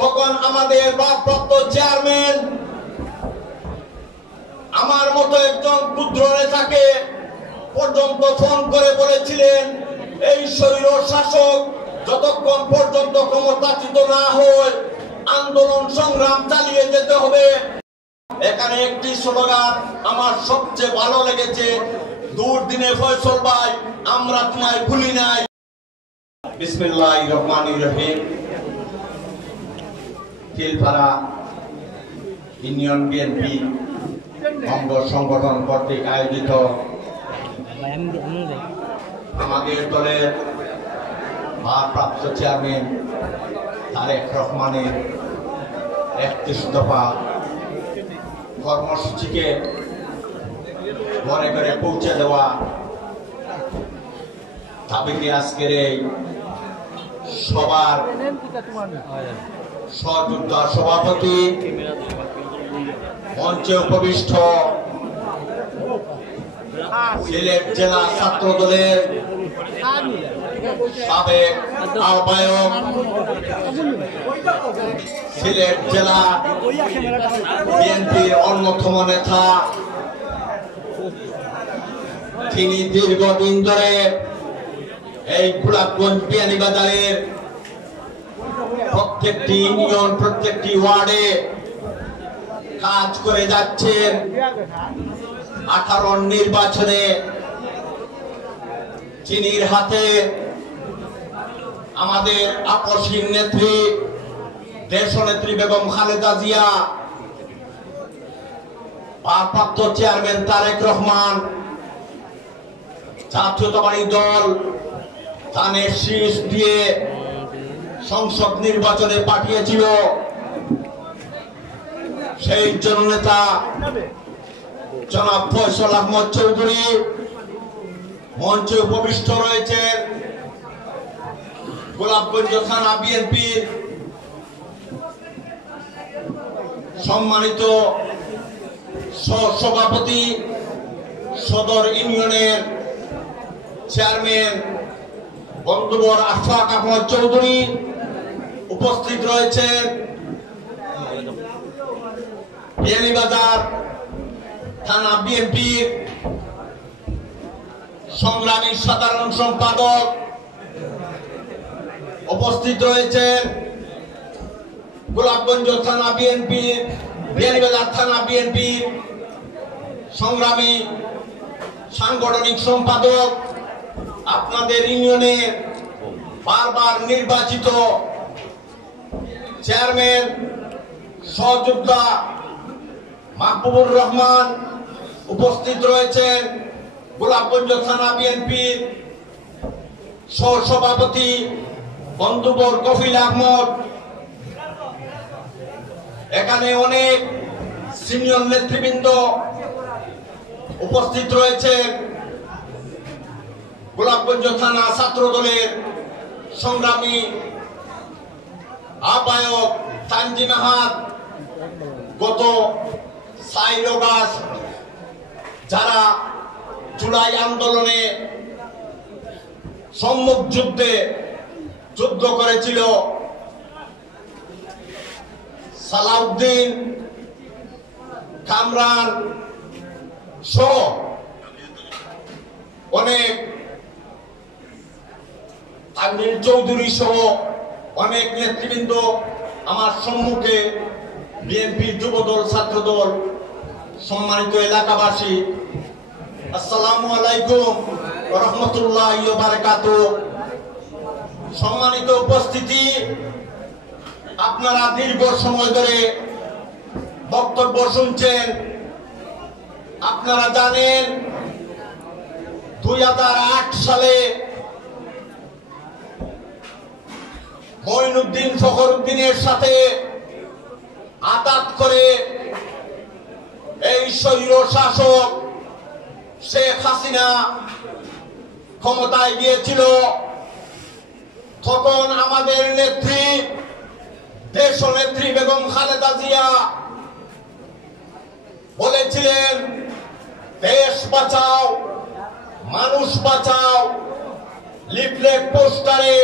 তখন আমাদের ভারপ্রাপ্ত চেয়ারম্যান আমার মতো একজন ক্ষুদ্র নেতাকে পর্যন্ত ফোন করে বলেছিলেন, এই স্বৈর শাসক যতক্ষণ পর্যন্ত ক্ষমতাচ্যুত না হয় আন্দোলন সংগ্রাম চালিয়ে যেতে হবে। এখানে একটি স্লোগান আমার সবচেয়ে ভালো লেগেছে, দুর্দিনে ফয়সল ভাই আমরা তোমায় ভুলি নাই। বিসমিল্লাহির রহমানির রহিম। তিলপাড়া ইউনিয়ন বিএনপি অঙ্গ সংগঠন কর্তৃক আয়োজিত আমাদের দলের ভারপ্রাপ্ত চেয়ারম্যান তারেক রহমানের 31 দফা কর্মসূচিকে ঘরে ঘরে পৌঁছে দেওয়া দাবিতে আজকের এই সবার সহযোদ্ধা সভাপতি মঞ্চে উপবিষ্ট সিলেট জেলা ছাত্র দলের সাবেক আহ্বায়ক, সিলেট জেলা বিএনপির অন্যতম নেতা, তিনি দীর্ঘদিন ধরে এই গোলাপগঞ্জ বিয়ানীবাজারের প্রত্যেকটি ইউনিয়ন প্রত্যেকটি ওয়ার্ডে কাজ করে যাচ্ছেন। 18 নির্বাচনে চিনির হাতে আমাদের আপসহীন নেত্রী দেশনেত্রী বেগম খালেদা জিয়া, ভারপ্রাপ্ত চেয়ারম্যান তারেক রহমান জাতীয়তাবাদী দল ধানের শীষ দিয়ে সংসদ নির্বাচনে পাঠিয়েছিল। সেই জননেতা জনাব ফয়সল আহমদ চৌধুরী মঞ্চে উপবিষ্ট রয়েছেন। গোলাপগঞ্জ থানা বিএনপির সম্মানিত সভাপতি, সদর ইউনিয়নের চেয়ারম্যান বন্ধুবর আশফাক আহমদ চৌধুরী উপস্থিত রয়েছেন। বিয়ানীবাজার থানা বিএনপির সংগ্রামী সাধারণ সম্পাদক উপস্থিত রয়েছেন। গোলাপগঞ্জ থানা বিএনপির বিয়ানীবাজার থানা বিএনপির সংগ্রামী সাংগঠনিক সম্পাদক, আপনাদের ইউনিয়নের বারবার নির্বাচিত চেয়ারম্যান সহযোদ্ধা মাহবুবুর রহমান উপস্থিত রয়েছেন। গোলাপগঞ্জ থানা বিএনপির সহসভাপতি বন্ধুবর কফিল আহমদ, এখানে অনেক সিনিয়র নেতৃবৃন্দ উপস্থিত রয়েছেন। গোলাপগঞ্জ থানা ছাত্র দলের সংগ্রামী আহ্বায়ক তানজিম আহাদ, গত 4 আগস্ট যারা জুলাই আন্দোলনে সম্মুখ যুদ্ধ করেছিল, সালাউদ্দিন, কামরান সহ অনেক, আমির চৌধুরী সহ অনেক নেতৃবৃন্দ আমার সম্মুখে, বিএনপি যুবদল ছাত্রদল, সম্মানিত এলাকাবাসী, আসসালামু আলাইকুম ওয়া রাহমাতুল্লাহি ওয়া বারাকাতুহু। সম্মানিত উপস্থিতি, আপনারা দীর্ঘ সময় ধরে বক্তব্য শুনছেন। আপনারা জানেন 2008 সালে মঈনুদ্দিন ফখরুদ্দিনের সাথে আঘাত করে এই স্বৈর শাসক শেখ হাসিনা ক্ষমতায় গিয়েছিল। তখন আমাদের নেত্রী দেশনেত্রী বেগম খালেদা জিয়া বলেছিলেন, দেশ বাঁচাও মানুষ বাঁচাও। লিফলেট পোস্টারে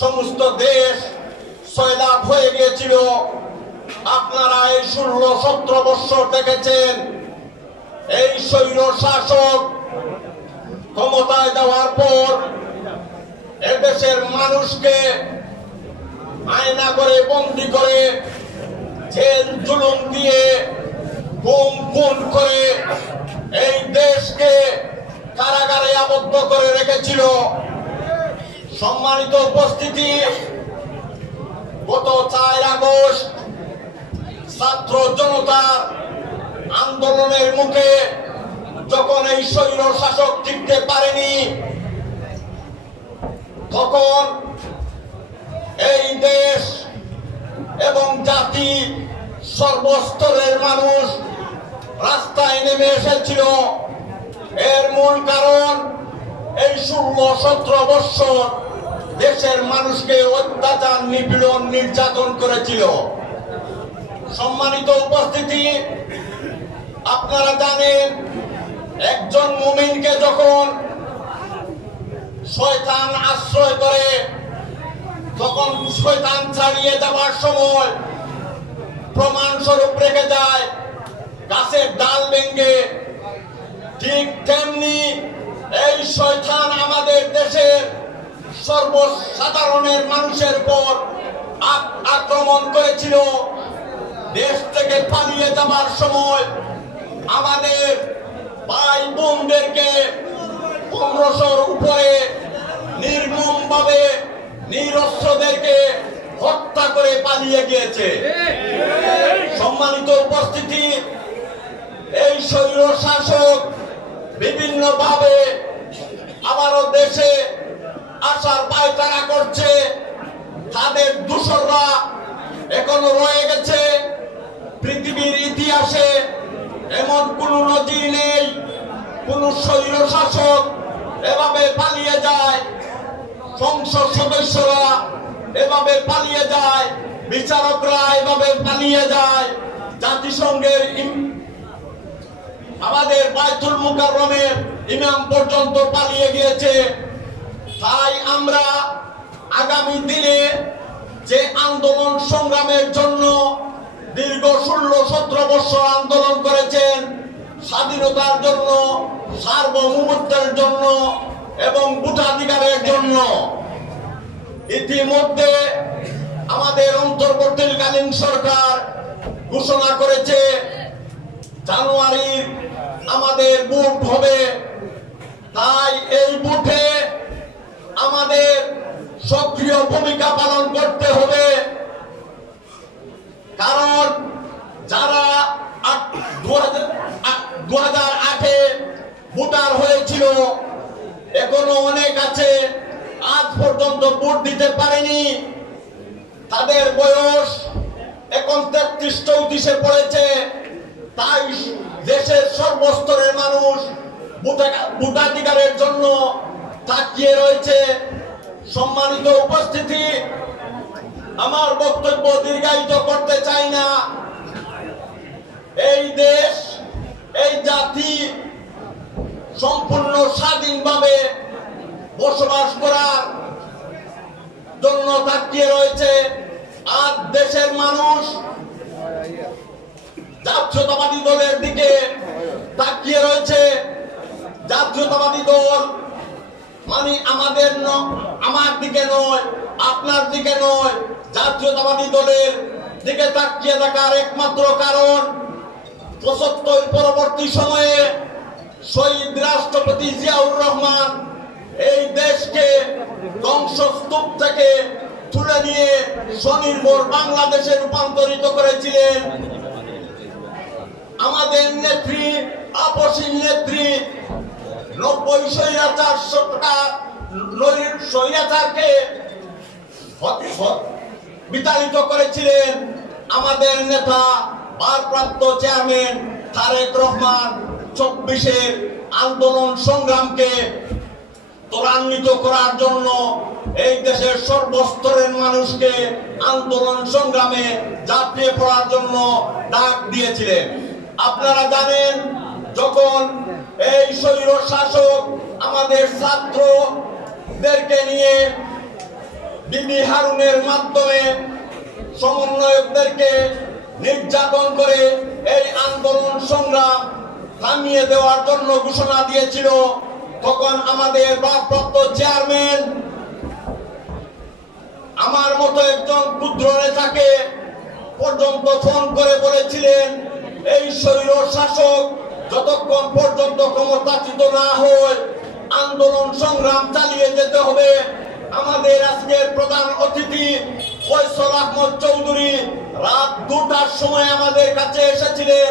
সমস্ত দেশ সয়লাভ হয়ে গিয়েছিল। আপনারা এই 16-17 বছর দেখেছেন এই স্বৈর শাসক ক্ষমতায় যাওয়ার পর এদেশের মানুষকে আয়না করে বন্দী করে জেল জুলুম দিয়ে গুম খুন করে এই দেশকে কারাগারে আবদ্ধ করে রেখেছিল। সম্মানিত উপস্থিতি, গত 4 আগস্ট ছাত্র জনতার আন্দোলনের মুখে যখন এই স্বৈর শাসক টিকতে পারেনি, তখন এই দেশ এবং জাতি সর্বস্তরের মানুষ রাস্তায় নেমে এসেছিল। এর মূল কারণ এই 16-17 বছর দেশের মানুষকে অত্যাচার, নিপীড়ন, নির্যাতন করেছিল। সম্মানিত উপস্থিতি, আপনারা জানেন একজন মুমিনকে যখন শয়তান আশ্রয় করে, তখন শয়তান ছাড়িয়ে যাবার সময় প্রমাণ স্বরূপ রেখে যায় গাছের ডাল ভেঙে। ঠিক তেমনি এই শয়তান আমাদের দেশের সর্বসাধারণের মানুষের উপর আক্রমণ করেছিল। দেশ থেকে পালিয়ে যাবার সময় আমাদের ভাই বোনদেরকে 1500-র উপরে নির্মমভাবে নিরস্ত্রদেরকে হত্যা করে পালিয়ে গিয়েছে। সম্মানিত উপস্থিতি, এই স্বৈর শাসক বিভিন্ন ভাবে আবারও দেশে আসার পায়তারা করছে। তাদের দূষররা এখনো রয়ে গেছে। পৃথিবীর ইতিহাসে এমন কোন নজির নেই কোন স্বৈর শাসক এভাবে পালিয়ে যায়, সংসদ সদস্যরা এভাবে পালিয়ে যায়, বিচারকরা এভাবে পালিয়ে যায়, জাতিসংঘের আমাদের বাইতুল মুকাররমের ইমাম পর্যন্ত পালিয়ে গিয়েছে। তাই আমরা আগামী দিনে যে আন্দোলন সংগ্রামের জন্য দীর্ঘ 16-17 বছর আন্দোলন করেছেন, স্বাধীনতার জন্য, সার্বভৌমত্বের জন্য এবং ভোটাধিকারের জন্য, ইতিমধ্যে আমাদের অন্তর্বর্তীকালীন সরকার ঘোষণা করেছে জানুয়ারির আমাদের ভোট হবে। তাই এই ভোটে আমাদের সক্রিয় ভূমিকা পালন করতে হবে। কারণ যারা 2008-এ ভোটার হয়েছিল এখনো অনেক আছে আজ পর্যন্ত ভোট দিতে পারেনি। তাদের বয়স এখন 33-34-এ পড়েছে। তাই দেশের সর্বস্তরের মানুষ ভোটাধিকারের জন্য তাকিয়ে রয়েছে। সম্মানিত উপস্থিতি, আমার বক্তব্য দীর্ঘায়িত করতে চাই না। এই দেশ, এই জাতি সম্পূর্ণ স্বাধীনভাবে বসবাস করার জন্য তাকিয়ে রয়েছে। আর দেশের মানুষ জাতীয়তাবাদী দলের দিকে তাকিয়ে রয়েছে। জাতীয়তাবাদী দল মানে আমার দিকে নয়, আপনার দিকে নয়, জাতীয়তাবাদী দলের দিকে তাকিয়ে থাকার একমাত্র কারণ ৭৫ পরবর্তী সময়ে শহীদ রাষ্ট্রপতি জিয়াউর রহমান এই দেশকে ধ্বংসস্তূপ থেকে তুলে নিয়ে স্বনির্ভর বাংলাদেশে রূপান্তরিত করেছিলেন। আমাদের নেত্রী, আপসীন নেত্রী ৯০ স্বৈরাচারকে বিতাড়িত করেছিলেন আমাদের নেতা ভারপ্রাপ্ত চেয়ারম্যান তারেক রহমান। ২৪-এর আন্দোলন সংগ্রামকে ত্বরান্বিত করার জন্য এই দেশের সর্বস্তরের মানুষকে আন্দোলন সংগ্রামে ঝাঁপিয়ে পড়ার জন্য ডাক দিয়েছিলেন। আপনারা জানেন, যখন এই স্বৈর শাসক আমাদের ছাত্রদেরকে নিয়ে বিবি হারুনের মাধ্যমে সমন্বয়কদেরকে নির্যাতন করে এই আন্দোলন সংগ্রাম থামিয়ে দেওয়ার জন্য ঘোষণা দিয়েছিল, তখন আমাদের ভারপ্রাপ্ত চেয়ারম্যান আমার মতো একজন ক্ষুদ্র নেতাকে পর্যন্ত ফোন করে বলেছিলেন, এই স্বৈর শাসক যতক্ষণ পর্যন্ত ক্ষমতাচ্যুত না হয় আন্দোলন সংগ্রাম চালিয়ে যেতে হবে। আমাদের আজকের প্রধান অতিথি ফয়সাল আহমদ চৌধুরী রাত 2টার সময় আমাদের কাছে এসেছিলেন,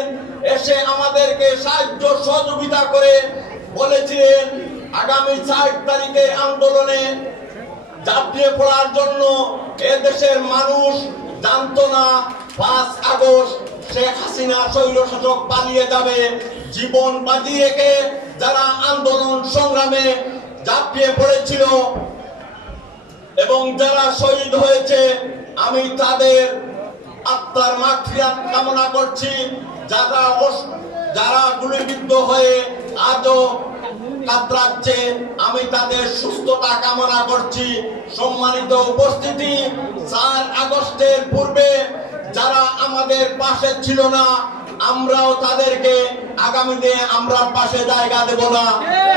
এসে আমাদেরকে সাহায্য সহযোগিতা করে বলেছিলেন আগামী 4 তারিখের আন্দোলনে ঝাঁপিয়ে পড়ার জন্য। এদেশের মানুষ জানতো না 5 আগস্ট শেখ হাসিনা স্বৈরশাসক পালিয়ে যাবে। জীবন বাজি রেখে যারা আন্দোলন সংগ্রামে ঝাঁপিয়ে পড়েছিল এবং যারা শহীদ হয়েছে, আমি তাদের আত্মার মাগফিরাত কামনা করছি। যারা গুলিবিদ্ধ হয়ে আজও কাতরাচ্ছে, আমি তাদের সুস্থতা কামনা করছি। সম্মানিত উপস্থিতি, 4 আগস্টের পূর্বে যারা আমাদের পাশে ছিল না, আমরাও তাদেরকে আগামী দিনে আমরা পাশে জায়গা দেব না।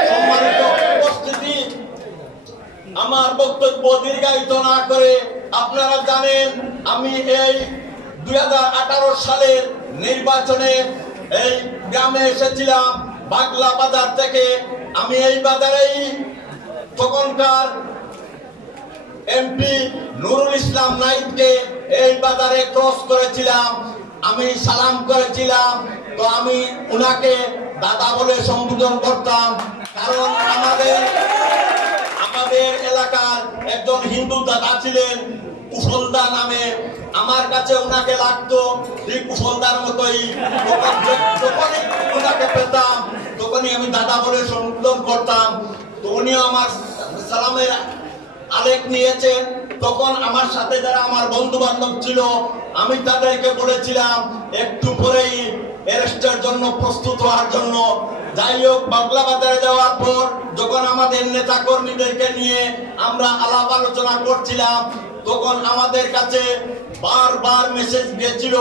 সম্মানিত উপস্থিতি, আমার বক্তব্য দীর্ঘায়িত না করে আপনারা জানেন আমি এই 2018 সালের নির্বাচনে এই গ্রামে এসেছিলাম বাগলা বাজার থেকে। আমি এই বাজারেই তখনকার এমপি নুরুল ইসলাম নাইদকে এই বাজারে ক্রস করেছিলাম, আমি সালাম করেছিলাম। তো আমি উনাকে দাদা বলে সম্বোধন করতাম, কারণ আমাদের এলাকার একজন হিন্দু দাদা ছিলেন কুশলদা নামে, আমার কাছে উনাকে লাগতো ঠিক কুশলদার মতোই। যখনই উনাকে পেতাম তখনই আমি দাদা বলে সম্বোধন করতাম। তো উনিও আমার সালামের আলেখ নিয়েছেন। তখন আমার সাথে যারা আমার বন্ধু বান্ধব ছিল আমি তাদেরকে বলেছিলাম একটু পরেই অ্যারেস্টের জন্য প্রস্তুত হওয়ার জন্য। যাই হোক, বাগলা বাজারে যাওয়ার পর যখন আমাদের নেতা কর্মীদেরকে নিয়ে আমরা আলাপ আলোচনা করছিলাম, তখন আমাদের কাছে বারবার মেসেজ গিয়েছিল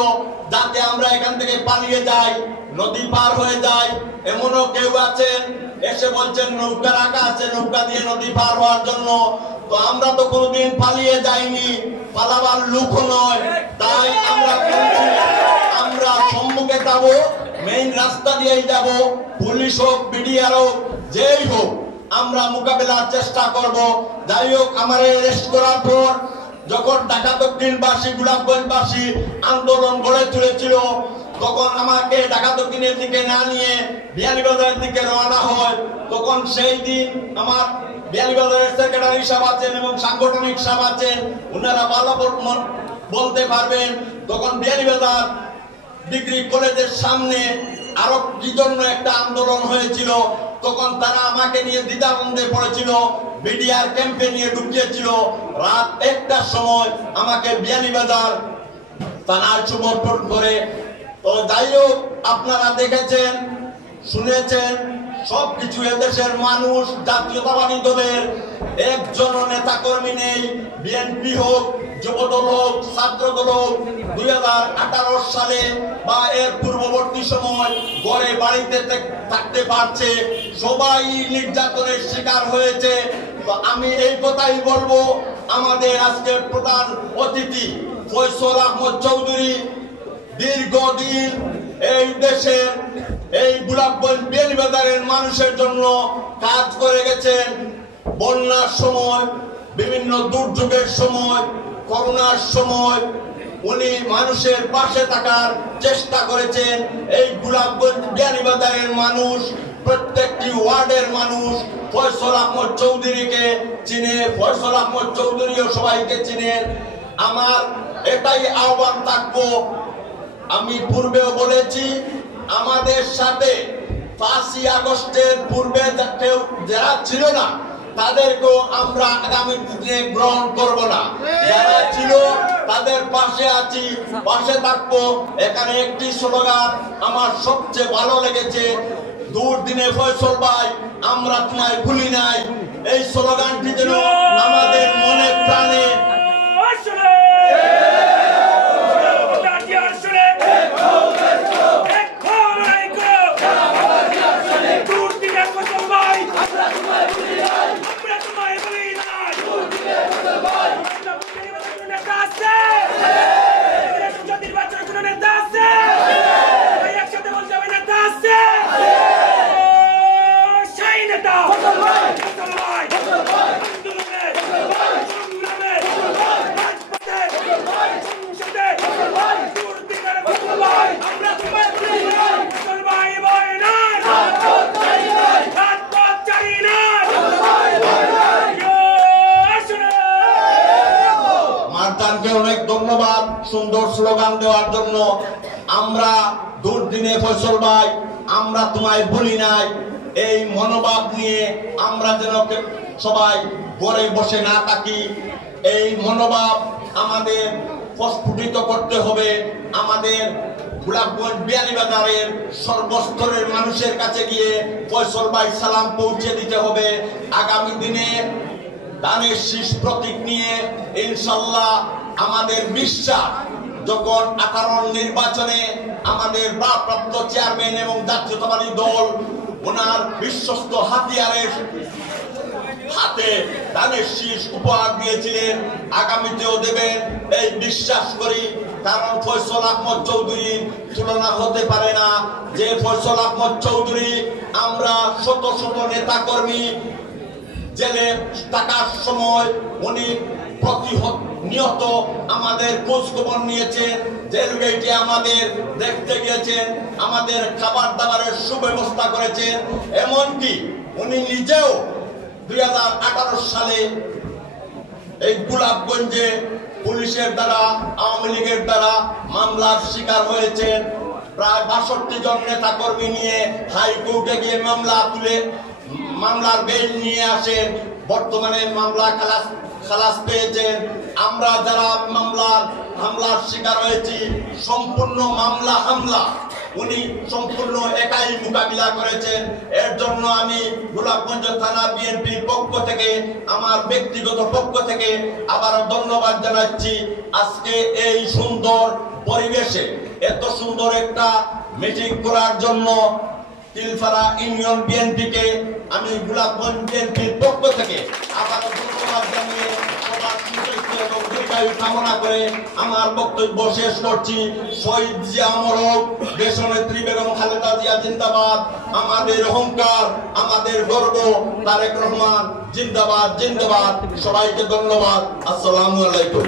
যাতে আমরা এখান থেকে পালিয়ে যাই, নদী পার হয়ে যাই। এমনও কেউ আছেন এসে বলছেন নৌকা রাখা আছে, নৌকা দিয়ে নদী পার হওয়ার জন্য। তো আমরা তো কোনোদিন পালিয়ে যাইনি, পালাবার লোকও নয়, তাই আমরা সম্মুখে যাবো, মেইন রাস্তা দিয়েই যাব। পুলিশ হোক, বিডিআর হোক, যেই হোক, আমরা মোকাবেলার চেষ্টা করব। যাই হোক, আমার অ্যারেস্ট করার পর যখন ঢাকা দক্ষিণবাসী, গোলাপগঞ্জবাসী আন্দোলন গড়ে তুলেছিল, তখন আমাকে ঢাকা দক্ষিণের দিকে না নিয়ে বিয়ানীবাজারের দিকে রওনা হয়। তখন সেই দিন আমার বিয়ানীবাজারের সেক্রেটারি সাহেব আছেন এবং সাংগঠনিক সাহেব আছেন, ওনারা ভালো বলতে পারবেন। তখন বিয়ানীবাজার ডিগ্রি কলেজের সামনে আরো কি জন্য একটা আন্দোলন হয়েছিল, তখন তারা আমাকে নিয়ে দ্বিধাদ্বন্দ্বে পড়েছিল, বিডিআর ক্যাম্পে নিয়ে ঢুকিয়েছিল। রাত 1টার সময় আমাকে বিয়ানীবাজার থানায় সমর্পণ করে। তো যাই হোক, আপনারা দেখেছেন, শুনেছেন সবকিছু। এদেশের মানুষ জাতীয়তাবাদী দলের একজন নেতা কর্মী নেই, বিএনপি হোক, যুবদল হোক, ছাত্রদল হোক, 2018 সালে বা এর পূর্ববর্তী সময় ঘরে বাড়িতে থাকতে পারছে, সবাই নির্যাতনের শিকার হয়েছে। তো আমি এই কথাই বলবো, আমাদের আজকের প্রধান অতিথি ফয়সাল আহমদ চৌধুরী দীর্ঘদিন এই দেশের এই গোলাপগঞ্জ বিয়ানীবাজারের মানুষের জন্য কাজ করে গেছেন। বন্যার সময়, বিভিন্ন দুর্যোগের সময়, করোনার সময় উনি মানুষের পাশে থাকার চেষ্টা করেছেন। এই গোলাপগঞ্জ বিয়ানীবাজারের মানুষ, প্রত্যেকটি ওয়ার্ডের মানুষ ফয়সাল আহমদ চৌধুরীকে চিনে, ফয়সাল আহমদ চৌধুরীও সবাইকে চিনেন। আমার এটাই আহ্বান থাকবো, আমি পূর্বেও বলেছি, আমাদের সাথে 5ই আগস্টের পূর্বে কেউ যারা ছিল না তাদেরকেও আমরা আগামী দিনে গ্রহণ করব না। যারা ছিল তাদের পাশে আছি, পাশে থাকবো। এখানে একটি স্লোগান আমার সবচেয়ে ভালো লেগেছে, দুর্দিনে ফয়সাল ভাই আমরা তোমায় ভুলি নাই। এই স্লোগানটি যেন আমাদের মনে প্রাণে সুন্দর স্লোগান দেওয়ার জন্য। আমরা দুর্দিনে ফয়সল ভাই, আমরা তোমায় বলি নাই, এই মনোভাব নিয়ে আমরা যেন সবাই ঘরে বসে না থাকি। এই মনোভাব আমাদের প্রস্ফুটিত করতে হবে। আমাদের গোলাপগঞ্জ বিয়ানীবাজারের সর্বস্তরের মানুষের কাছে গিয়ে ফয়সল ভাই সালাম পৌঁছে দিতে হবে। আগামী দিনে ধানের শীষ প্রতীক নিয়ে ইনশাল্লাহ আমাদের বিশ্বাস, যখন 18 নির্বাচনে আমাদের ভারপ্রাপ্ত চেয়ারম্যান এবং জাতীয়তাবাদী দল ওনার বিশ্বস্ত হাতিয়ারের হাতে ধানের শীষ উপহার দিয়েছিলেন, আগামীতেও দেবেন এই বিশ্বাস করি। কারণ ফয়সল আহমদ চৌধুরীর তুলনা হতে পারে না। যে ফয়সল আহমদ চৌধুরী আমরা শত শত নেতা কর্মী জেলে থাকার সময় উনি প্রতিনিয়ত আমাদের খোঁজ খবর নিয়েছেন, জেল গেটে আমাদের দেখতে গিয়েছেন, আমাদের খাবার দাবারের সুব্যবস্থা করেছেন। এমনকি উনি নিজেও 2018 সালে এই গোলাপগঞ্জে পুলিশের দ্বারা, আওয়ামী লীগের দ্বারা মামলার শিকার হয়েছেন। প্রায় 62 জন নেতা কর্মী নিয়ে হাইকোর্টে গিয়ে মামলা তুলে মামলার বেল নিয়ে আসেন। বর্তমানে মামলা খালাস পেয়েছেন। আমরা যারা হামলার শিকার হয়েছি, সম্পূর্ণ মামলা হামলা উনি সম্পূর্ণ একাই মোকাবিলা করেছেন। এর জন্য আমি গোলাপগঞ্জ থানা বিএনপির পক্ষ থেকে, আমার ব্যক্তিগত পক্ষ থেকে আবারও ধন্যবাদ জানাচ্ছি। আজকে এই সুন্দর পরিবেশে এত সুন্দর একটা মিটিং করার জন্য তিলফারা ইউনিয়ন বিএনপিকে আমি গোলাপগঞ্জ বিএনপির পক্ষ থেকে আবারও ধন্যবাদ জানিয়ে সবার সুস্বাস্থ্য এবং দীর্ঘায়ু কামনা করে আমার বক্তব্য শেষ করছি। শহীদ জিয়া মরক, দেশনেত্রী বেগম খালেদা জিয়া জিন্দাবাদ, আমাদের অহংকার, আমাদের গর্ব তারেক রহমান জিন্দাবাদ জিন্দাবাদ। সবাইকে ধন্যবাদ। আসসালামু আলাইকুম।